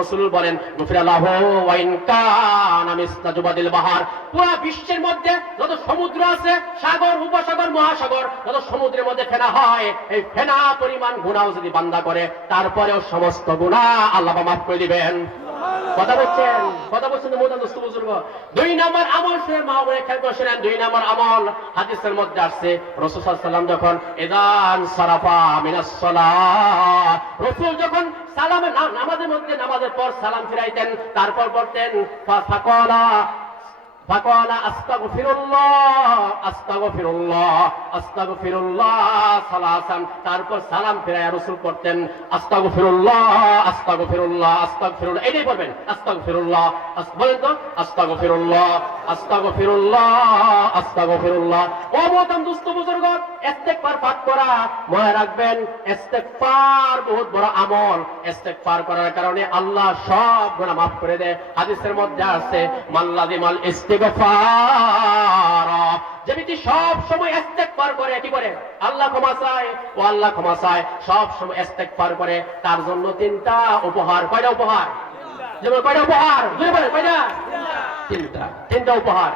রাসূল বলেন গুফিরাল্লাহু ওয়া ইন কানা মিসলা জুবাদিল বাহার, পুরো বিশ্বের মধ্যে যত সমুদ্র আছে, সাগর, উপসাগর, মহাসাগর, যত সমুদ্রের মধ্যে ফেনা হয়, এই ফেনা পরিমাণ গুনাহ যদি বান্দা করে, তারপরেও সমস্ত গুনাহ আল্লাহ মাফ করে দিবেন। কথা বলছেন মোহতারাম দোস্ত বুজুর্গ। 2 নম্বর আমল সে মা বলে খেয়াল করেছিলেন। 2 নম্বর আমল হাদিসের মধ্যে আসছে, রাসূল সাল্লাল্লাহু আলাইহি ওয়াসাল্লাম যখন ইযান সারাফা মিনাস সালাহ, রাসূল যখন সালামে নামাজের মধ্যে নামাজের পর সালাম ফিরাইতেন, তারপর বলতেন ফাকালা আস্তাগফিরুল্লাহ সালাসান, তারপর সালাম ফিরায়া রাসূল পড়তেন আস্তাগফিরুল্লাহ। এটাই বলবেন আস্তাগফিরুল্লাহ। বলেন তো আস্তাগফিরুল্লাহ। ও মোহতারাম দোস্ত বুজুর্গ, ইস্তেগফার পাঠ করা মনে রাখবেন, ইস্তেগফার বহুত বড় আমল। ইস্তেগফার করার কারণে আল্লাহ সব গুনাহ মাফ করে দেয়। হাদিসের মধ্যে আছে মাল্লাযিমাল ইস্তিগফার, যে ব্যক্তি সব সময় ইস্তেগফার করে, কি করে? আল্লাহ ক্ষমা চায়, ও আল্লাহ ক্ষমা চায়, সব সময় ইস্তেগফার করে, তার জন্য 3টা উপহার। কয়টা উপহার? যেমন কয়টা উপহার? জোরে বলেন কয়টা? 3টা উপহার।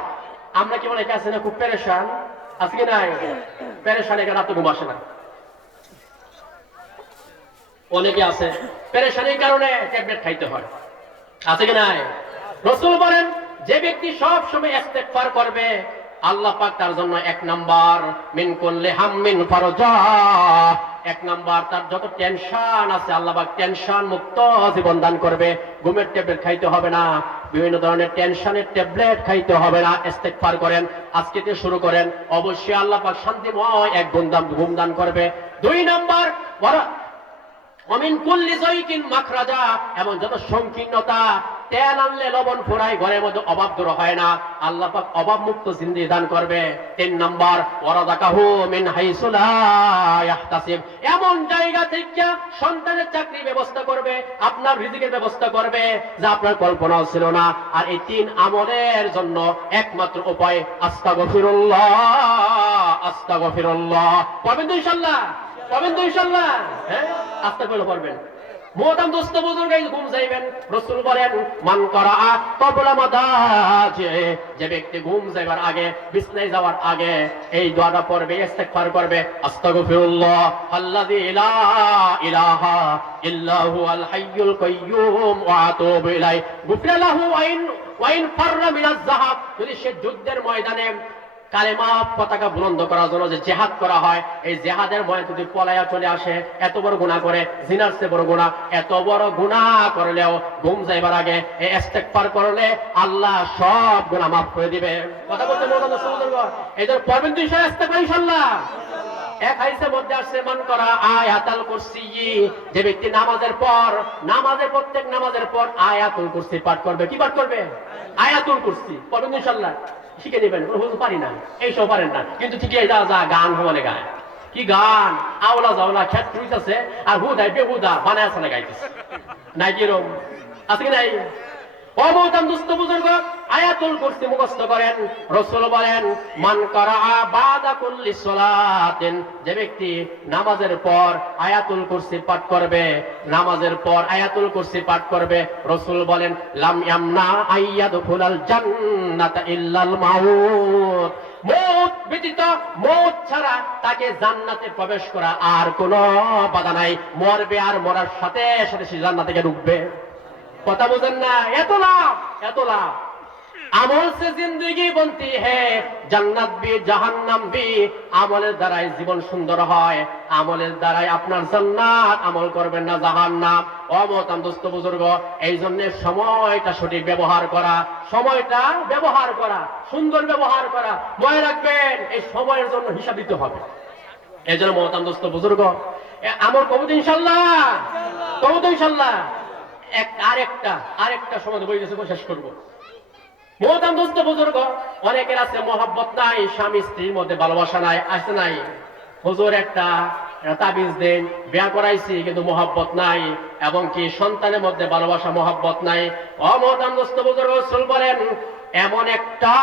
আমরা কি মনে আছে না খুব পেরেশান আজকে? নাই পেরেশানে কেন রাতে ঘুম আসে না? অনেকে আছে পেরেশানির কারণে ট্যাবলেট খাইতে হয়, আছে কি নাই? রাসূল বলেন যে ব্যক্তি সব সময় ইস্তেগফার করবে, আল্লাহ পাক তার জন্য 1 নাম্বার মিন কুল্লি হাম্মিন ফারজা, 1 নাম্বার তার যত টেনশন আছে আল্লাহ পাক টেনশন মুক্ত জীবন দান করবে। ঘুমের ট্যাবলেট খাইতে হবে না, বিভিন্ন ধরনের টেনশনের ট্যাবলেট খাইতে হবে না। ইস্তেগফার করেন, আজকে থেকে শুরু করেন, অবশ্যই আল্লাহ পাক শান্তিময় এক ঘুম দান করবে। 2 নাম্বার অমিন কুল্লি যায়কিন মাখরাজা, এমন যত সংকীর্ণতা, তেল আনলে লবণ ফুরায়, ঘরের মধ্যে অভাব দূর হয় না, আল্লাহ পাক অভাব মুক্ত জিন্দেগি দান করবে। 3 নাম্বার ওয়ারাযাকাহু মিন হাইসু লা ইয়াহতাসিব, এমন জায়গা থেকে সন্তানের চাকরির ব্যবস্থা করবে, আপনার রিজিকের ব্যবস্থা করবে যা আপনার কল্পনাও ছিল না। আর এই 3 আমলের জন্য একমাত্র উপায় আস্তাগফিরুল্লাহ। পড়বেন তো ইনশাআল্লাহ? হ্যাঁ, আস্তাগফিরুল্লাহ পড়বেন। মোহতারাম দোস্ত বুজুর্গ, ঘুম যাইবেন, রাসূল বলেন মান করাআ ক্বাবলা মাদাজি, যে ব্যক্তি ঘুম যাইবার আগে, বিছনায় যাওয়ার আগে এই দোয়াটা পড়বে, ইস্তেগফার করবে আস্তাগফিরুল্লাহ আল্লাযী লা ইলাহা ইল্লা হুয়াল হাইয়ুল কাইয়্যুম ওয়া আতুবু ইলাইহি গুফিরা লাহু ওয়া ইন ফাররা মিনাজ যাহাব, যদি সে যুদ্ধের ময়দানে কালেমা পতাকা বুলন্দ করার জন্য যে জিহাদ করা হয়, এই জিহাদের ময়দানে যদি পলায়া চলে আসে, এত বড় গুনাহ করে, জিনার চেয়ে বড় গুনাহ, এত বড় গুনাহ করলেও ঘুম যাইবার আগে এই ইস্তেগফার করলে আল্লাহ সব গুনাহ মাফ করে দিবে। কথা বলতে মোহতারাম দোস্ত, এইজন্য পড়বেন তো ইস্তেগফার ইনশাআল্লাহ। এক হাদিসের মধ্যে আসছে মান করা আয়াতুল কুরসি, যে ব্যক্তি প্রত্যেক নামাজের পর আয়াতুল কুরসি পাঠ করবে। কি পাঠ করবে? আয়াতুল কুরসি পড়বেন ইনশাআল্লাহ। শিখে নেবেন, পারি না, এইসব পারেন না, কিন্তু ঠিকই যা গান হলে গায়, কি গান, আওলা জাওলা খেত রুইতেছে আর হুদায় বেহুদা বানায় আছে না গাইতেছে, নাই কিরম আছে কি নাই? ও মোহতারাম দোস্ত বুজুর্গ, আয়াতুল কুরসি মুখস্থ করেন। রাসূল বলেন মান করাআ বাদা কুল্লি সালাতিন, যে ব্যক্তি নামাজের পর আয়াতুল কুরসি পাঠ করবে, রাসূল বলেন লাম ইয়ামনা আইয়াদখুলাল জান্নাতা ইল্লাল মাউত, মউত ব্যতীত, মউত ছাড়া তাকে জান্নাতে প্রবেশ করা আর কোনো বাধা নাই। মরবে আর মরার সাথে সাথে সে জান্নাতে ঢুকবে। কথা বুঝেন না? এত লাভ আমল সে জিন্দগি বনতি হ্যায়, জান্নাত ভি জাহান্নাম ভি, আমলের দ্বারাই জীবন সুন্দর হয়, আমলের দ্বারাই আপনার জান্নাত, আমল করবেন না জাহান্নাম। ও মোহতারাম দোস্ত বুজুর্গ, এই জন্য সময়টা সঠিক ব্যবহার করা, সুন্দর ব্যবহার করা, মনে রাখবেন এই সময়ের জন্য হিসাব দিতে হবে। এই জন্য মোহতারাম দোস্ত বুজুর্গ, আমল করব তো ইনশাআল্লাহ। আরেকটা সময় বই গেছে, শেষ করবো। মোহতারাম দোস্ত বুজুর্গ, অনেকের আছে মহব্বত নাই, স্বামী স্ত্রীর মধ্যে ভালোবাসা নাই, আছে নাই? হুজুর একটা তাবিজ দেন, বিয়া করাইছি কিন্তু মহব্বত নাই, এবং কি সন্তানের মধ্যে ভালোবাসা মহব্বত নাই। ও মোহতারাম দোস্ত বুজুর্গ, রাসূল বলেন এমন একটা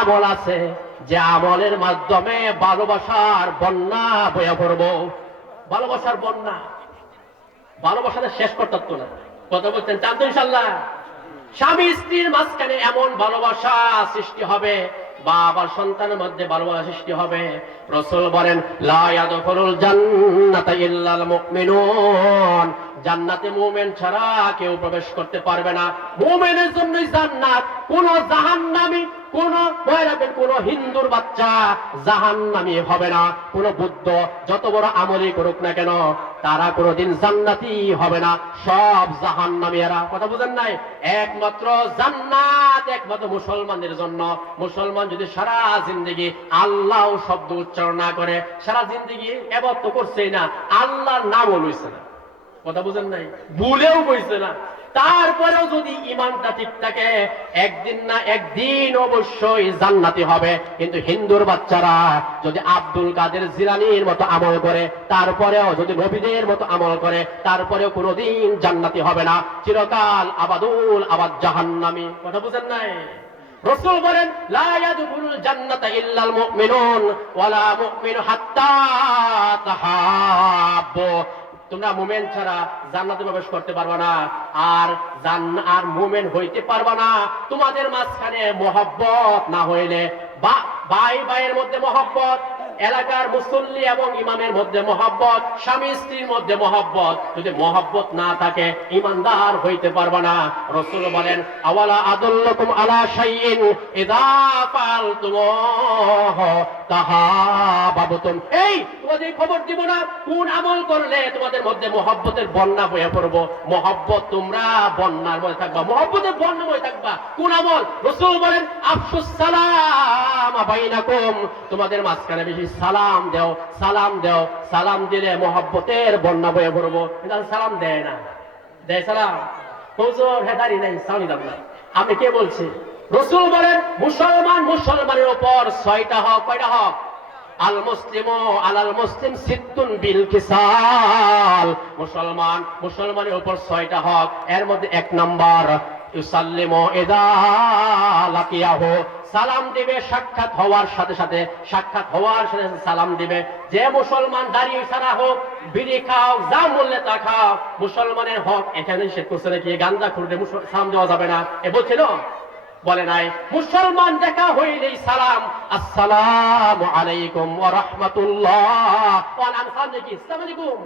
আমল আছে যে আমলের মাধ্যমে ভালোবাসার বন্যা বয়ে পড়ব। ভালোবাসার বন্যা, ভালোবাসাটা শেষ করতে না, কথা বলছেন, চান তো ইনশাআল্লাহ? স্বামী স্ত্রীর মাঝখানে এমন ভালোবাসা সৃষ্টি হবে, বাবার সন্তানের মধ্যে ভালোবাসা সৃষ্টি হবে। রাসূল বলেন, লা ইয়াদখুলুল জান্নাতা ইল্লাল মুমিনুন, জান্নাতে মুমিন ছাড়া কেউ প্রবেশ করতে পারবে না। মুমিনের জন্যই জান্নাত। কোন জাহান্নামী, কোন কোন হিন্দুর বাচ্চা জাহান্নামী হবে না। কোন বুদ্ধ যত বড় আমলই করুক না কেন, তারা কোনদিন জান্নাতি হবে না, সব জাহান্নামীরা। কথা বুঝেন নাই? একমাত্র জান্নাত একমাত্র মুসলমানদের জন্য। মুসলমান যদি সারা জিন্দেগি আল্লাহ শব্দ উচ্চারণ না করে, সারা জিন্দেগি ইবাদত করছেই না, আল্লাহর নামও লইছে না, কথা বুঝেন নাই, ভুলেও কইছে না, তারপরেও যদি ইমানটা ঠিক থাকে, একদিন না একদিন অবশ্যই জান্নাতি হবে। কিন্তু হিন্দুর বাচ্চারা যদি আব্দুল কাদের জিলানীর মতো আমল করে, তারপরেও যদি নবীদের মতো আমল করে, তারপরেও কোনোদিন জান্নাতি হবে না, চিরকাল আবাদুল আবাদ জাহান্নামী। কথা বুঝেন নাই? রাসূল বলেন, লা ইয়াদখুলুল জান্নাতা ইল্লাল মুমিনুন ওয়ালা মুমিনু হাত্তা তাহাব্বু, তোমরা মুমিন ছাড়া জান্নাতে প্রবেশ করতে পারবে না, আর মুমিন হইতে পারবে না তোমাদের মাঝখানে মহব্বত না হইলে। ভাই ভাইয়ের মধ্যে মহব্বত, এলাকার মুসল্লি এবং ইমামের মধ্যে মহব্বত, স্বামী স্ত্রীর মধ্যে মহব্বত, যদি মহব্বত না থাকে ইমানদার হইতে পারবে না। রাসূল বলেন, আওয়ালা আদুল্লুকুম আলা শাইইন ইযা ফাআলতুমুহু তাহাবাবতুম, এই তোমাদের খবর দিব না কোন আমল করলে তোমাদের মধ্যে মহব্বতের বন্যা বয়ে পড়বো। মহব্বত তোমরা বন্যার মধ্যে থাকবা, মহব্বতের বন্যা বয়ে থাকবা। কোন আমল? রাসূল বলেন, আফশুস সালাম বাইনাকুম, তোমাদের মাঝখানে বেশি সালাম দাও, সালাম দাও। সালাম দিলে মহব্বতের বন্যা বয়ে পড়বো। সালাম দেয় না, দেয় সালাম? হুজুর হেদারি নাই, সালাম দাও না। আপনি কে বলছে? রাসূল বলেন, মুসলমানের উপর 6টা হক। কয়টা হক? আল মুসলিমু আলাল মুসলিম সিত্তুন বিল কিসাল, মুসলমানের উপর 6টা হক। এর মধ্যে 1 নাম্বার ইউসাল্লিমু ইযা লাকিয়াহু, সালাম দিবে সাক্ষাৎ হওয়ার সাথে সাথে, সালাম দিবে। যে মুসলমান দাঁড়িয়ে ছাড়া হোক, বিড়ি খাও, যা বললে তা খাও, মুসলমানের হক এখানে নিষেধ করছে নাকি? গাঁজা খুঁড়ে সালাম দেওয়া যাবে না, এ বলছিল? বলে নাই। মুসলমান দেখা হইলেই সালাম, আসসালামু আলাইকুম ওয়া রাহমাতুল্লাহ, সালাম দেখি আসসালামু আলাইকুম,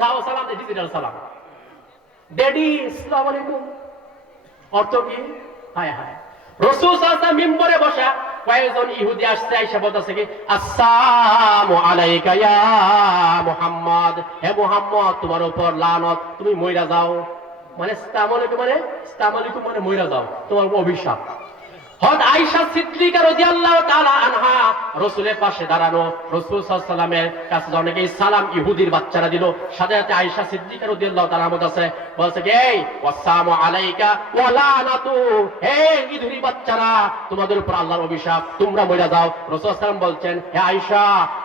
যাও সালাম দে, ডিজিটাল সালাম, ড্যাডি আসসালামু আলাইকুম। অর্থ কি? হায় হায়। রাসূল সাল্লাল্লাহু আলাইহি ওয়াসাল্লাম মিম্বরে বসা, কয়েকজন ইহুদি আসছে, আয়েশা বলতেছে কি, আসসালামু আলাইকা ইয়া মুহাম্মদ, হে মুহাম্মদ তোমার উপর লানত, তুমি মইরা যাও। মানে আসসালামু আলাইকুম মানে মইরা যাও, তোমার অভিশাপ। হযরত আয়েশা সিদ্দিকা রাদিয়াল্লাহু তাআলা আনহা রাসূলের পাশে দাঁড়ানো, রাসূল সাল্লাল্লাহু আলাইহি ওয়াসাল্লামের কাছে অনেকে সালাম ইহুদির বাচ্চারা দিল, সাথে সাথে আয়েশা সিদ্দিকা রাদিয়াল্লাহু তাআলা বলতেছে কি, এই ওয়াসসালামু আলাইকা ওয়া লানাতু, হে ইহুদি বাচ্চারা তোমাদের উপর আল্লাহর অভিশাপ, তোমরা মইরা যাও। রাসূল সাল্লাল্লাহু আলাইহি ওয়াসাল্লাম বলছেন, হে আয়েশা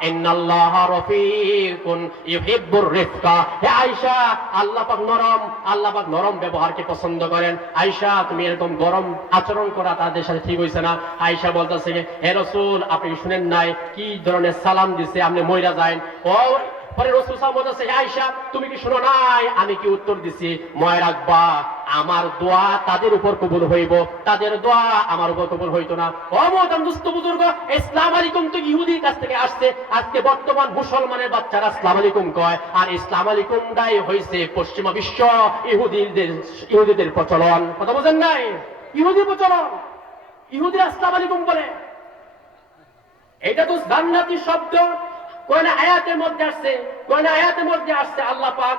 ইন্নাল্লাহা রাফিকুন ইউহিব্বুর রিফকা, হে আয়েশা আল্লাহ পাক নরম ব্যবহারকে পছন্দ করেন। আয়েশা তুমি এরকম গরম আচরণ করা তাদের সাথে ঠিক হইছে না। আয়েশা বলতেছে, হে রাসূল আপনি শুনেন নাই কি ধরনের সালাম দিছে, আপনি মইরা যান। ও পরে রাসূল সাল্লাল্লাহু আলাইহি ওয়াসাল্লাম বলতেছে, আয়েশা তুমি কি শুনো নাই আমি কি উত্তর দিছি? মনে রাখবা আমার দোয়া তাদের উপর কবুল হইব, তাদের দোয়া আমার উপর কবুল হইতো না। ও মোহতারাম দোস্ত বুজুর্গ, আসসালামু আলাইকুম তো ইহুদির কাছ থেকে আসছে, আজকে বর্তমান মুসলমানের বাচ্চারা আসসালামু আলাইকুম কয়, আর আসসালামু আলাইকুমটাই হইছে পশ্চিমা বিশ্ব ইহুদিদের প্রচলন। কথা বুঝেন নাই? ইহুদি প্রচলন, ইহুদিরা আসসালামু আলাইকুম বলে। এটা তো জান্নাতি শব্দ কোন আয়াতের মধ্যে আসছে, আল্লাহ পাক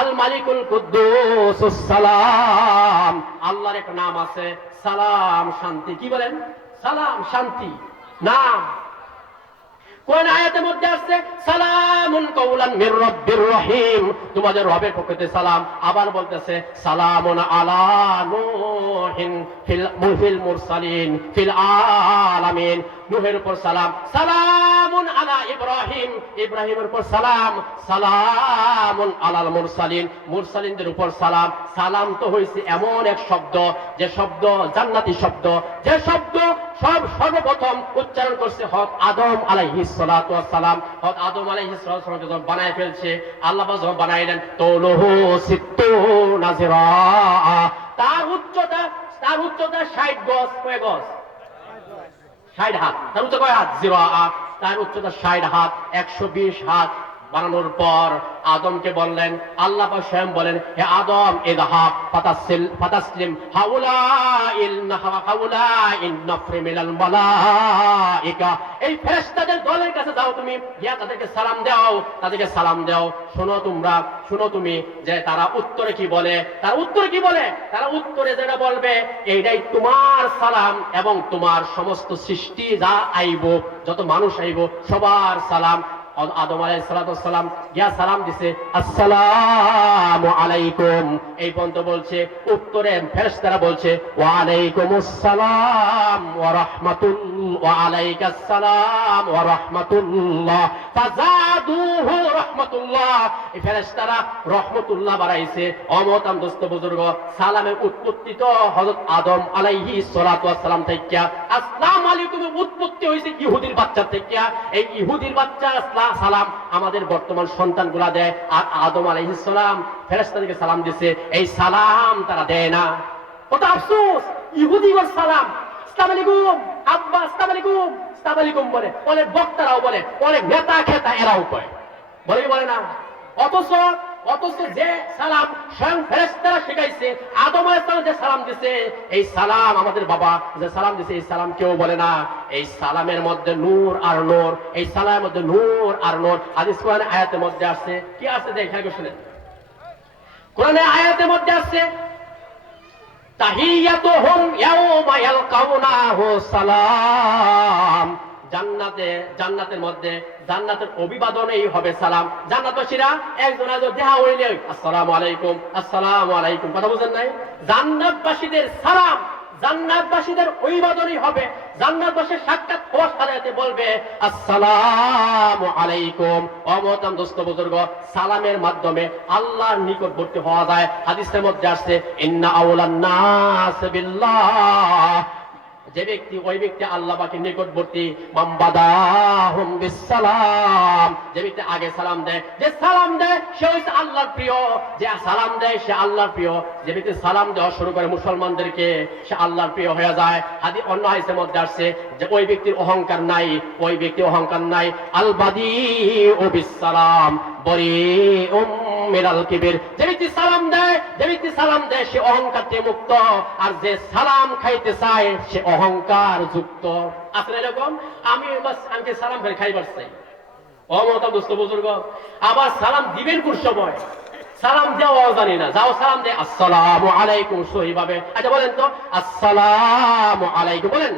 আল মালিকুল কুদ্দুসুস সালাম, আল্লাহর একটা নাম আছে সালাম, শান্তি। কি বলেন? সালাম শান্তি নাম। কোন আয়াতের মধ্যে আসছে সালামুন কাওলান মির রাব্বির রহিম, তোমাদের রবের পক্ষ থেকে সালাম। আবার বলতেছে সালামুন আলা নূহিন ফিল মুরসালিন ফিল আলামিন, নূহের উপর সালাম। সালামুন আলা ইব্রাহিম, ইব্রাহিমের উপর সালাম। সালামুন আলাল মুরসালিন, মুরসালিনদের উপর সালাম। সালাম তো হইছে এমন এক শব্দ, যে শব্দ জান্নাতি শব্দ, যে শব্দ সর্বপ্রথম উচ্চারণ করছে হযরত আদম আলাইহিস সালাতু ওয়াস সালাম। হযরত আদম আলাইহিস সালাতু ওয়াস সালামকে যখন বানায় ফেলছে, আল্লাহ পাক যখন বানাইলেন, তৌলুহু সিত্তুনা জিরাআ, তার উচ্চতা 60 গজ। কয় গজ? 60 হাত। তার উচ্চতা কয় হাত? জিরাআ। তার উচ্চতা 60 হাত, 120 হাত। বানানোর পর আদমকে বললেন, আল্লাহ পাক স্বয়ং বলেন, হে আদম ইযহাব ফাতাসলিম হাউলাইল নাফরি মিনাল মালাইকা, এই ফেরেশতাদের দলের কাছে যাও, তুমি গিয়া তাদেরকে সালাম দাও। শোনো তুমি যে তারা উত্তরে কি বলে। তারা উত্তরে যেটা বলবে, এইটাই তোমার সালাম এবং তোমার সমস্ত সৃষ্টি যা আইব, যত মানুষ আইব, সবার সালাম। আদম আলাইহিস সালাতু ওয়াস সালাম গিয়া সালাম দিছে, আসসালামু আলাইকুম। এই পর্যন্ত বলছে, উত্তরে ফেরেশতারা বলছে, ওয়া আলাইকুমুস সালাম ওয়া রাহমাতুল্লাহ, ওয়া আলাইকাস সালাম ওয়া রাহমাতুল্লাহ, ফাযাদুহু রাহমাতুল্লাহ। এই ফেরেশতারা রহমতুল্লাহ বাড়াইছে। অমতাম দোস্ত বুজুর্গ, সালামের উৎপত্তি তো হযরত আদম আলাইহিস সালাতু ওয়াস সালাম থেকে। আসসালামু আলাইকুমের উৎপত্তি হয়েছে ইহুদির বাচ্চা থেকে। এই ইহুদির বাচ্চা সালাম আমাদের বর্তমান সন্তানগুলা দেয়, আর আদম আলাইহিস সালাম ফেরেশতাদেরকে সালাম দিছে, এই সালাম তারা দেয় না। কত আফসোস! ইহুদিগণ সালাম আসসালামু আলাইকুম, আব্বা আসসালামু আলাইকুম বলে, অনেক বক্তারাও বলে, অনেক নেতা খেতা এরাও কয়, বলে না। অথচ যে সালাম স্বয়ং ফেরেশতারা শিখাইছে, আদম আলাইহিস সালাম যে সালাম দিছে, এই সালাম আমাদের বাবা যে সালাম দিছে, এই সালাম কেউ বলে না। এই সালামের মধ্যে নূর আর নূর, এই সালামের মধ্যে নূর আর নূর। হাদিস কোরআনে আয়াতের মধ্যে আসছে, কি আসছে দেখেন শুনেন। কোরআনে আয়াতের মধ্যে আসছে, তাহিয়াতুহুম ইয়াওমা ইয়ালকাউনাহু সালাম। জান্নাতের মধ্যে জান্নাতের অভিবাদনেই হবে সালাম। জান্নাতবাসীরা একজন আরেকজন দেখা হইলে আসসালামু আলাইকুম, কথা বুঝেন নাই? জান্নাতবাসীদের সালাম, জান্নাতবাসীদের অভিবাদনই হবে। জান্নাতবাসীর সাক্ষাৎ হওয়ার সাথে বলবে আসসালামু আলাইকুম। অমতাম দোস্ত বুজুর্গ, সালামের মাধ্যমে আল্লাহর নিকটবর্তী হওয়া যায়। হাদিসের মধ্যে আসছে, ইন্না আউলান নাস বিল্লাহ, যে ব্যক্তি ওই ব্যক্তি আল্লাহ পাকের নিকটবর্তী, মামবাদাহুম বিসসালাম, যে ব্যক্তি আগে সালাম দেয়, যে সালাম দেয় সে হইছে আল্লাহর প্রিয়, যে সালাম দেয় সে আল্লাহর প্রিয়। যে ব্যক্তি সালাম দেওয়া শুরু করে মুসলমানদেরকে, সে আল্লাহর প্রিয় হয়ে যায়। অন্য হাদিসের মধ্যে আসছে যে ওই ব্যক্তির অহংকার নাই, আল বাদিউ বিসসালাম বরিউম মিনাল কিবির, যে ব্যক্তি সালাম দেয় সে অহংকার থেকে মুক্ত, আর যে সালাম খাইতে চায় সে অহংকার যুক্ত। আসলে এরকম আমি সালাম করে খাইবার চাই। অমতা দোস্ত বুজুর্গ, আবার সালাম দিবেন কোন সময়? সালাম দেওয়াও জানি না, যাও সালাম দে আসসালামু আলাইকুম সহিভাবে। আচ্ছা বলেন তো, আসসালামু আলাইকুম বলেন,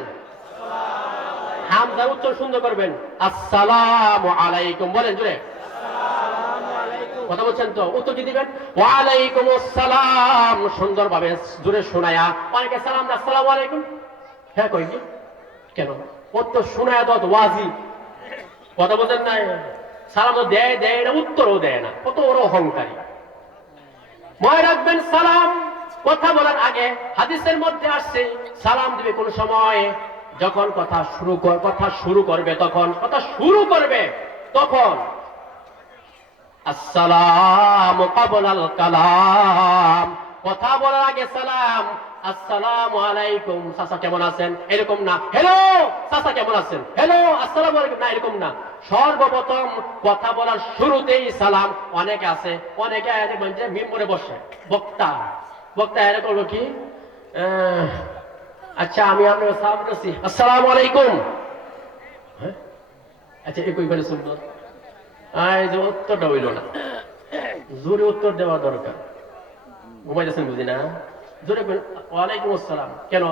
হামজার উচ্চারণ সুন্দর করবেন, আসসালামু আলাইকুম বলেন জোরে। কথা বলছেন তো? উত্তর কি দিবেন? ওয়ালাইকুম আসসালাম, সুন্দরভাবে জোরে শোনায়া। অনেকে সালাম দেয় আসসালামু আলাইকুম, হ্যাঁ কই কি কেন? উত্তর শোনায়া দাও তো ওয়াজিব। কথা বলছেন না? সালাম তো দেয় না, উত্তরও দেয় না, কত বড় অহংকারী। মনে রাখবেন, সালাম কথা বলার আগে হাদিসের মধ্যে আসছে, সালাম দিবে কোন সময়? যখন কথা শুরু করবে তখন আসসালামু ক্বাবলাল কালাম, কথা বলার আগে সালাম, আসসালামু আলাইকুম চাচা কেমন আছেন, এরকম না। হ্যালো চাচা কেমন আছেন, হ্যালো আসসালামু আলাইকুম, না এরকম না। সর্বপ্রথম কথা বলার শুরুতেই সালাম। অনেকে আছে, অনেকে মিম্বরে বসে, বক্তা এর করবো কি, আচ্ছা আমি আপনার সালাম দিচ্ছি আসসালামু আলাইকুম, আচ্ছা একই করে সুন্দর, যে উত্তরটা হইল না, জোরে উত্তর দেওয়া দরকার। ঘুমাইতেছেন বুঝি না, জোরে ওয়ালাইকুম আসসালাম কেন?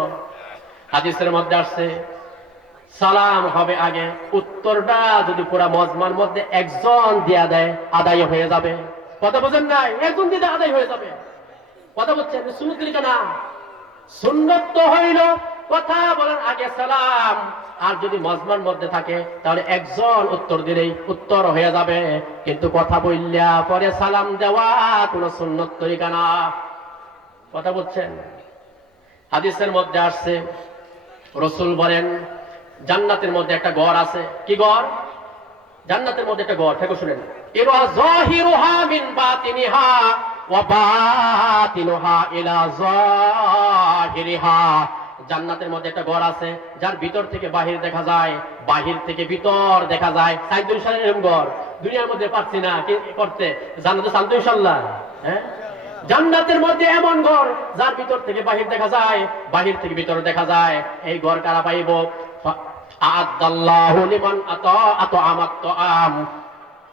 হাদিসের মধ্যে আসছে সালাম হবে আগে, উত্তরটা যদি পুরা মজমার মধ্যে একজন দিয়া দেয় আদায় হয়ে যাবে। কথা বোঝেন না? একজন দিতে আদায় হয়ে যাবে। কথা বলছেন সুন্নত না? সুন্নত তো হইল কথা বলার আগে সালাম, আর যদি মজমার মধ্যে থাকে তাহলে একজন উত্তর দিলেই উত্তর হয়ে যাবে। কিন্তু কথা বললা পরে সালাম দেওয়া কোন সুন্নত তরিকা না। কথা বলছেন? হাদিসের মধ্যে আসছে রাসূল বলেন জান্নাতের মধ্যে একটা ঘর আছে। কি ঘর? জান্নাতের মধ্যে একটা ঘর, থেকে শুনেন, ইরা যাহিরুহা মিন বাতিনিহা ওয়া বাতিনুহা ইলা যাহিরিহা। জান্নাতের মধ্যে একটা ঘর আছে যার ভিতর থেকে বাহির দেখা যায়, বাহির থেকে ভিতর দেখা যায়। সাইদুল ইনশাআল্লাহ এরকম ঘর দুনিয়ার মধ্যে পাচ্ছি না কি করতে, জান্নাতে শান্তি ইনশাআল্লাহ। হ্যাঁ, জান্নাতের মধ্যে এমন ঘর যার ভিতর থেকে বাহির দেখা যায়, বাহির থেকে ভিতর দেখা যায়। এই ঘর কারা পাইব? আ'আদাল্লাহু লিমান আত'আমাত তা'আম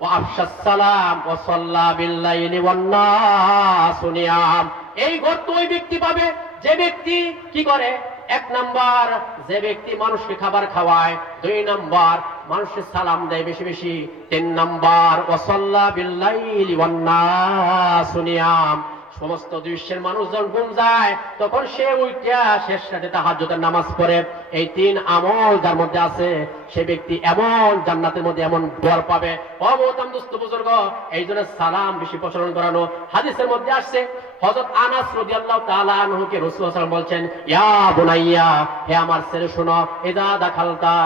ওয়া আফশাস সালাম ওয়া সাল্লা বিল লাইলি ওয়ান নাসু নিয়াম। এই ঘর তো ওই ব্যক্তি পাবে যে ব্যক্তি কি করে? এক নাম্বার, যে ব্যক্তি মানুষকে খাবার খাওয়ায়। দুই নাম্বার, মানুষকে সালাম দেয় বেশি বেশি। তিন নাম্বার, ওয়া সাল্লা বিল লাইলি ওয়ান নাসু নিয়াম। সমস্ত দৃশ্যের মানুষ যখন ঘুম যায় তখন সে উইটা শেষ রাতে তাহাজ্জুদের নামাজ পড়ে। এই তিন আমল যার মধ্যে আছে সে ব্যক্তি এমন জান্নাতের মধ্যে এমন ঘর পাবে। অমতাম দুস্থ বুজুর্গ, এই জন্য সালাম বেশি প্রচলন করানো। হাদিসের মধ্যে আসছে, হযরত আনাস রাদিয়াল্লাহু তাআলা আনহুকে রাসূল সাল্লাল্লাহু আলাইহি ওয়াসাল্লাম বলছেন, ইয়া বুনাইয়া, হে আমার ছেলে শোনো, ইযা দাখালতা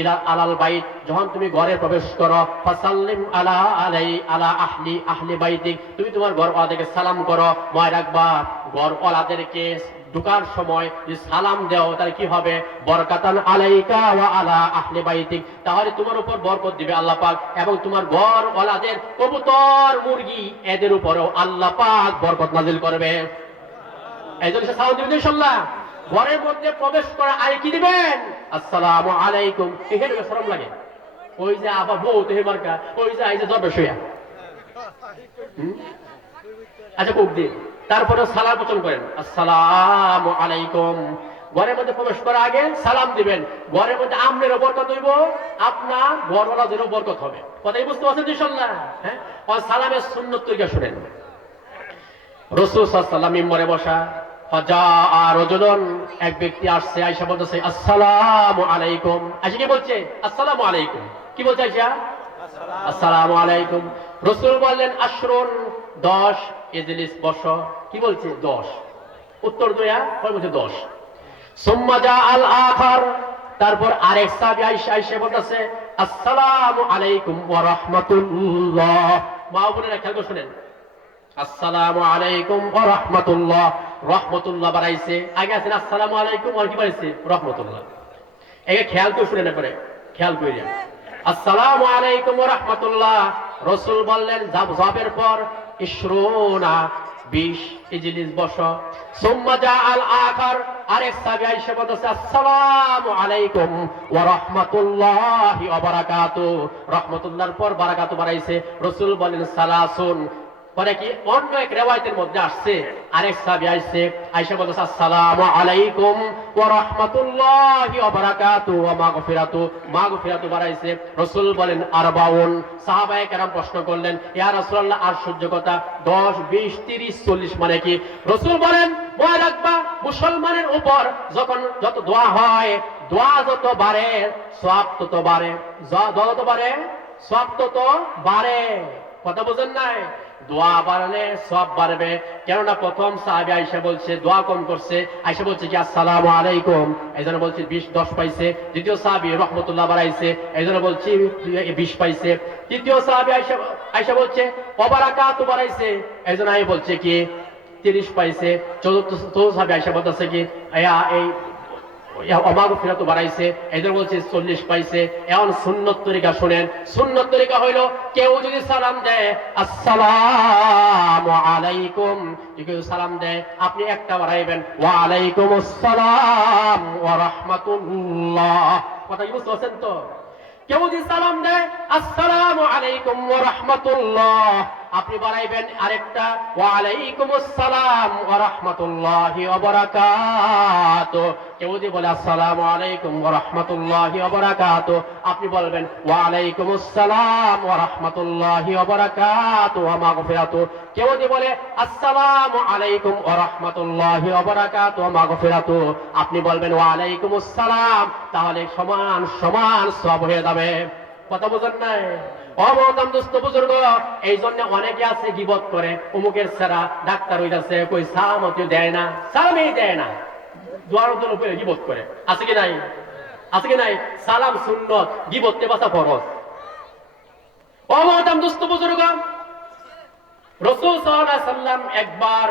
ইলা আলাল বাইত, যখন তুমি ঘরে প্রবেশ করো, ফাসাল্লিম আলা আহলি বাইতিক, তুমি তোমার ঘরওয়ালাদেরকে সালাম করো। মনে রাখবা, ঘরওয়ালাদেরকে ঢোকার সময় যে সালাম দাও তাহলে কি হবে? বরকাতান আলাইকা ওয়া আলা আহলি বাইতিক, তাহলে তোমার উপর বরকত দিবে আল্লাহ পাক, এবং তোমার ঘরওয়ালাদের কবুতর মুরগি এদের উপরও আল্লাহ পাক বরকত নাজিল করবে। এই জন্য সালাম দিবেন ইনশাআল্লাহ। ঘরের মধ্যে প্রবেশ করা আগে কি দিবেন? আসসালামু আলাইকুম। এখানে শরম লাগে, ওই যে আবার বউ তো হেমার্কা, ওই যে এই যে জবে শুয়া। আচ্ছা কোক দিন, তারপরে সালাম বচন করেন, আসসালামু আলাইকুম। ঘরের মধ্যে প্রবেশ করার আগে সালাম দিবেন। ঘরের মধ্যে আমনেরও বরকত হইব, আপনার ঘরওয়ালাদেরও বরকত হবে। কথাই বুঝতে পারছেন ইনশাআল্লাহ? হ্যাঁ, সালামের সুন্নত তরিকা শুনেন। রাসূল সাল্লাল্লাহু আলাইহি ওয়াসাল্লাম মিম্বরে বসা, ফাজাআ রাজুলুন, এক ব্যক্তি আসছে, আয়েশা বলতেছে আসসালামু আলাইকুম। আয়েশা কি বলছে? আসসালামু আলাইকুম। কি বলছে আয়েশা? আসসালামু আলাইকুম। রাসূল বললেন আশরুন, 10, ইজলিস, বসো। কি বলছে? 10। উত্তর দেয়া বলছে 10। সুম্মা জাআল আখার, তারপর আরেক সাহাবী আয়েশা বলতেছে আসসালামু আলাইকুম ওয়া রাহমাতুল্লাহ। মা বোনেরা খেয়াল করে শুনেন, আসসালামু আলাইকুম ওয়া রাহমাতুল্লাহ। রহমতুল্লাহ বাড়াইছে, আগে আছেন আসসালামু আলাইকুম, আর কি বাড়াইছে? রহমতুল্লাহ। একে খেয়াল করে শুনে না, করে খেয়াল করে যান। আসসালামু আলাইকুম ওয়া রাহমাতুল্লাহ, রাসূল বললেন জবাবের পর ইশরুনা, 20, ইজলিস, বসো। সুম্মা জাআল আখার, আরেক সাহাবী আয়েশা বলতেছে আসসালামু আলাইকুম ওয়া রাহমাতুল্লাহি ওয়া বারাকাতুহু। রহমতুল্লাহর পর বারাকাতু বাড়াইছে। রাসূল বলেন সালাসুন। পরে কি অন্য এক রিওয়ায়াতের মধ্যে আসছে, আরেক সাহাবী আসছে, আয়েশা বলতেছে আসসালামু আলাইকুম ওয়া রাহমাতুল্লাহি ওয়া বারাকাতুহু ওয়া মাগফিরাতুহু। মাগফিরাতু বাড়াইছে। রাসূল বলেন আরবাউন। সাহাবায়ে কেরাম প্রশ্ন করলেন, ইয়া রাসূলুল্লাহ, আর সহ্য কথা 10, 20, 30, 40 মানে কি? রাসূল বলেন, মনে রাখবা, মুসলমানের উপর যখন যত দোয়া হয়, দোয়া যত বাড়ে সওয়াব তত বাড়ে, দোয়া যত বাড়ে সওয়াব তত বাড়ে। কথা বুঝেন নাই? দোয়া বাড়লে সব বাড়বে। কেননা প্রথম সাহাবী আয়েশা বলছে দোয়া কম করছে, আয়েশা বলছে কি আসসালামু আলাইকুম, এইজন্য বলছে 10 পাইছে। দ্বিতীয় সাহাবী রহমতুল্লাহ বাড়াইছে, এইজন্য বলছি 20 পাইছে। তৃতীয় সাহাবী আয়েশা বলছে ওয়া বারাকাতু বাড়াইছে, এইজন্য আমি বলছে কি 30 পাইছে। চতুর্থ সাহাবী আয়েশা বলতেছে কি এই মাগফিরাতু বাড়াইছে, এইজন্য বলছে 40 পাইছে। এখন সুন্নত তরিকা শুনেন। সুন্নত তরিকা হইল, কেউ যদি সালাম দেয় আসসালামু আলাইকুম, কেউ সালাম দেয় আপনি একটা বাড়াইবেন ওয়া আলাইকুমুস সালাম ওয়া রাহমাতুল্লাহ। কথা কি বুঝতে পারছেন তো? কেউ যদি সালাম দেয় আসসালামু আলাইকুম ওয়া রাহমাতুল্লাহ, আপনি বাড়াইবেন আরেকটা ওয়া আলাইকুমুস সালাম ওয়া রাহমাতুল্লাহি ওয়া বারাকাতুহু। কেউ যদি বলে আসসালামু আলাইকুম ওয়া রাহমাতুল্লাহি ওয়া বারাকাতুহু, আপনি বলবেন ওয়া আলাইকুমুস সালাম ওয়া রাহমাতুল্লাহি ওয়া বারাকাতুহু ওয়া মাগফিরাতুহু। কেউ যদি বলে আসসালামু আলাইকুম ওয়া রাহমাতুল্লাহি ওয়া বারাকাতুহু ওয়া মাগফিরাতুহু, আপনি বলবেন ওয়া আলাইকুমুস সালাম। তাহলে সমান সমান সব হয়ে যাবে। কথা বুঝেন নাই? অবদান দোস্ত বুজুর্গ, এই জন্য অনেকে আছে গিবত করে, অমুকের ছাড়া ডাক্তার হইতাছে, কই সালামও দেয় না, সালামই দেয় না। দুয়ারদের উপরে গিবত করে, আছে কি নাই? আছে কি নাই? সালাম সুন্নত, গিবতে বাঁচা ফরজ। ও মহতারাম দোস্ত বুজুর্গ, রাসূল সাল্লাল্লাহু আলাইহি সাল্লাম একবার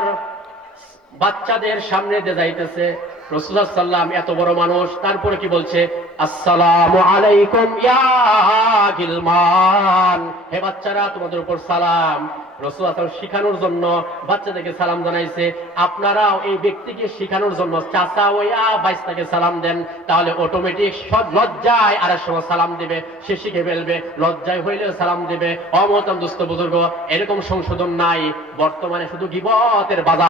বাচ্চাদের সামনে দিয়ে যাইতেছে, রাসূল সাল্লাল্লাহু আলাইহি সাল্লাম এত বড় মানুষ, তারপরে কি বলছে? আসসালামু আলাইকুম ইয়া গিলমান, হে বাচ্চারা তোমাদের উপর সালাম। রাসূল সাল্লাল্লাহু আলাইহি সাল্লাম শিখানোর জন্য বাচ্চাদেরকে সালাম জানাইছে। আপনারাও এই ব্যক্তিকে শিখানোর জন্য চাচা ওয়া বাইস্তাকে সালাম দেন, তাহলে অটোমেটিক সব লজ্জায় আর সময় সালাম দিবে, সে শিখে ফেলবে, লজ্জায় হইলে সালাম দিবে। অমহতারাম দোস্ত বুজুর্গ, এরকম সংশোধন নাই বর্তমানে, শুধু গীবতের বাজার।